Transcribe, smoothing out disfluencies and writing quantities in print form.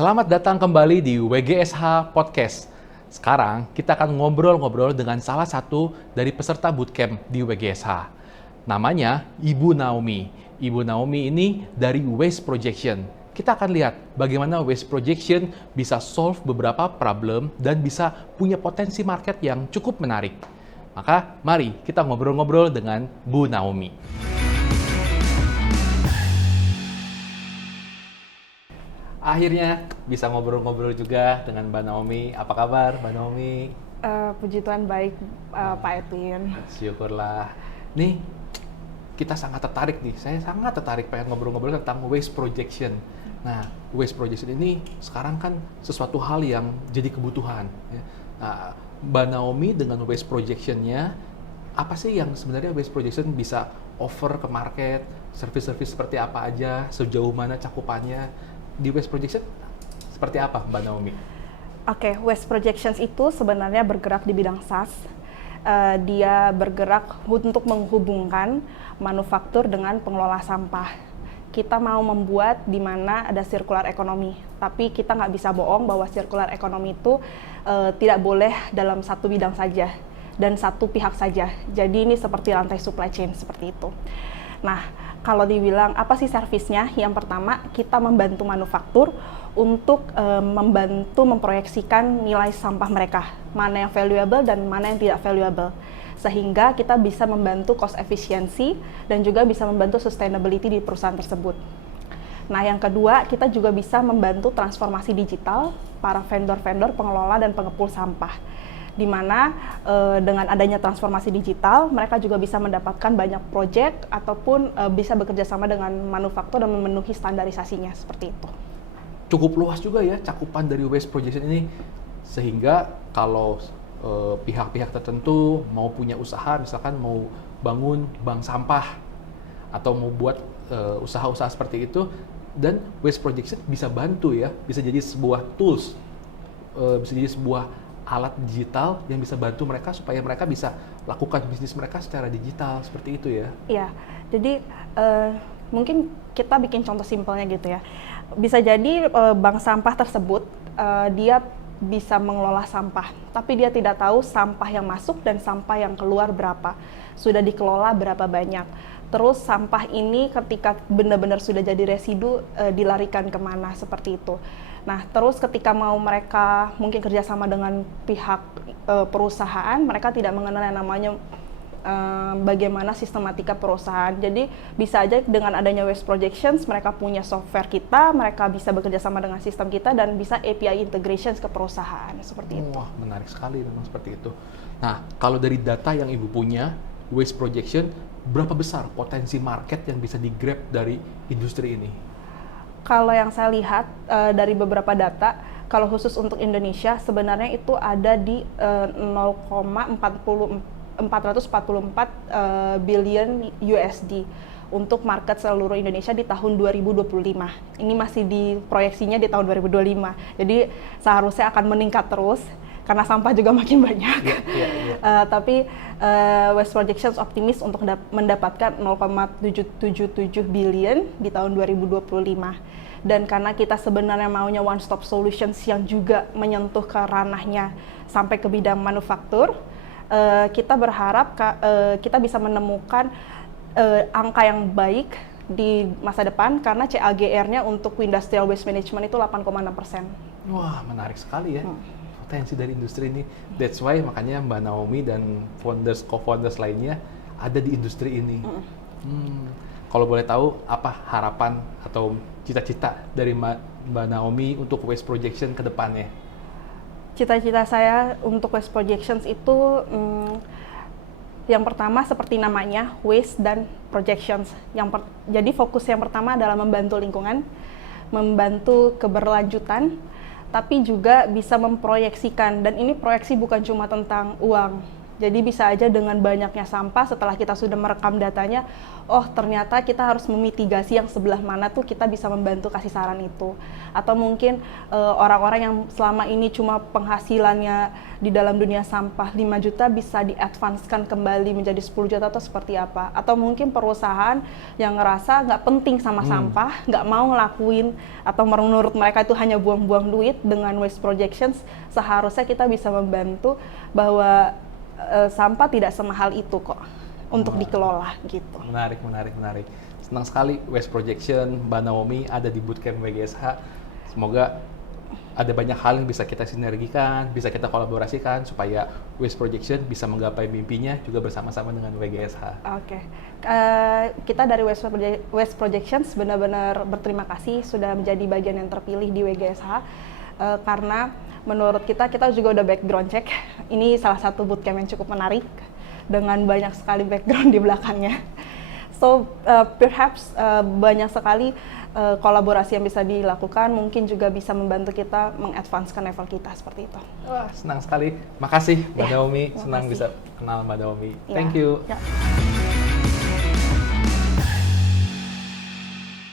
Selamat datang kembali di WGSH Podcast. Sekarang kita akan ngobrol-ngobrol dengan salah satu dari peserta bootcamp di WGSH. Namanya Ibu Naomi. Ibu Naomi ini dari Waste Projection. Kita akan lihat bagaimana Waste Projection bisa solve beberapa problem dan bisa punya potensi market yang cukup menarik. Maka mari kita ngobrol-ngobrol dengan Bu Naomi. Akhirnya bisa ngobrol-ngobrol juga dengan Mbak Naomi. Apa kabar Mbak Naomi? Puji Tuhan baik, Pak Edwin. Syukurlah. Nih, kita sangat tertarik nih. Saya sangat tertarik pengen ngobrol-ngobrol tentang waste projection. Nah, waste projection ini sekarang kan sesuatu hal yang jadi kebutuhan. Ya. Nah, Mbak Naomi dengan waste projection-nya, apa sih yang sebenarnya waste projection bisa offer ke market? Service-service seperti apa aja? Sejauh mana cakupannya? Di Waste Projection seperti apa Mbak Naomi? Oke, Waste Projections itu sebenarnya bergerak di bidang SaaS. Dia bergerak untuk menghubungkan manufaktur dengan pengelola sampah. Kita mau membuat di mana ada circular economy, tapi kita nggak bisa bohong bahwa circular economy itu tidak boleh dalam satu bidang saja dan satu pihak saja. Jadi ini seperti rantai supply chain seperti itu. Nah, kalau dibilang apa sih servisnya? Yang pertama, kita membantu manufaktur untuk membantu memproyeksikan nilai sampah mereka, mana yang valuable dan mana yang tidak valuable. Sehingga kita bisa membantu cost efficiency dan juga bisa membantu sustainability di perusahaan tersebut. Nah, yang kedua, kita juga bisa membantu transformasi digital para vendor-vendor pengelola dan pengepul sampah. Di mana dengan adanya transformasi digital, mereka juga bisa mendapatkan banyak proyek ataupun bisa bekerja sama dengan manufaktur dan memenuhi standarisasinya seperti itu. Cukup luas juga ya cakupan dari waste projection ini, sehingga kalau pihak-pihak tertentu mau punya usaha, misalkan mau bangun bank sampah atau mau buat usaha-usaha seperti itu, dan waste projection bisa bantu ya, bisa jadi sebuah tools, bisa jadi sebuah alat digital yang bisa bantu mereka supaya mereka bisa lakukan bisnis mereka secara digital, seperti itu ya? Iya, jadi mungkin kita bikin contoh simpelnya gitu ya. Bisa jadi bank sampah tersebut dia bisa mengelola sampah, tapi dia tidak tahu sampah yang masuk dan sampah yang keluar berapa, sudah dikelola berapa banyak. Terus sampah ini ketika benar-benar sudah jadi residu dilarikan kemana, seperti itu. Nah, terus ketika mau mereka mungkin kerjasama dengan pihak perusahaan, mereka tidak mengenal yang namanya bagaimana sistematika perusahaan. Jadi bisa aja dengan adanya Waste Projections, mereka punya software kita, mereka bisa bekerja sama dengan sistem kita dan bisa API integrations ke perusahaan, seperti itu. Wah, menarik sekali memang seperti itu. Nah, kalau dari data yang Ibu punya, Waste Projection, berapa besar potensi market yang bisa di-grab dari industri ini? Kalau yang saya lihat dari beberapa data, kalau khusus untuk Indonesia sebenarnya itu ada di 0,444 billion USD untuk market seluruh Indonesia di tahun 2025. Ini masih diproyeksinya di tahun 2025. Jadi seharusnya akan meningkat terus karena sampah juga makin banyak. Tapi Waste Projections optimis untuk mendapatkan 0,777 billion di tahun 2025. Dan karena kita sebenarnya maunya one stop solutions yang juga menyentuh ke ranahnya sampai ke bidang manufaktur, kita berharap kita bisa menemukan angka yang baik di masa depan karena CAGR-nya untuk industrial waste management itu 8,6%. Wah, menarik sekali ya. Potensi dari industri ini. That's why makanya Mbak Naomi dan co-founders lainnya ada di industri ini. Kalau boleh tahu, apa harapan atau cita-cita dari Mbak Naomi untuk Waste Projection ke depannya? Cita-cita saya untuk Waste Projections itu yang pertama seperti namanya, Waste dan Projections. Jadi fokus yang pertama adalah membantu lingkungan, membantu keberlanjutan, tapi juga bisa memproyeksikan. Dan ini proyeksi bukan cuma tentang uang, Jadi bisa aja dengan banyaknya sampah setelah kita sudah merekam datanya, oh ternyata kita harus memitigasi yang sebelah mana tuh kita bisa membantu kasih saran itu. Atau mungkin orang-orang yang selama ini cuma penghasilannya di dalam dunia sampah 5 juta bisa di-advance-kan kembali menjadi 10 juta atau seperti apa. Atau mungkin perusahaan yang ngerasa nggak penting sama sampah, nggak mau ngelakuin, atau menurut mereka itu hanya buang-buang duit. Dengan waste projections seharusnya kita bisa membantu bahwa sampah tidak semahal itu kok untuk dikelola gitu. Menarik. Senang sekali Waste Projection, Mbak Naomi ada di bootcamp WGSH. Semoga ada banyak hal yang bisa kita sinergikan, bisa kita kolaborasikan supaya Waste Projection bisa menggapai mimpinya juga bersama-sama dengan WGSH. Oke. Kita dari Waste Projections benar-benar berterima kasih sudah menjadi bagian yang terpilih di WGSH karena menurut kita juga udah background check. Ini salah satu bootcamp yang cukup menarik dengan banyak sekali background di belakangnya. So perhaps banyak sekali kolaborasi yang bisa dilakukan, mungkin juga bisa membantu kita mengadvance-kan level kita seperti itu. Wah, senang sekali. Makasih Mbak Naomi, senang makasih. bisa kenal Mbak Naomi. Ya. Thank you. Ya.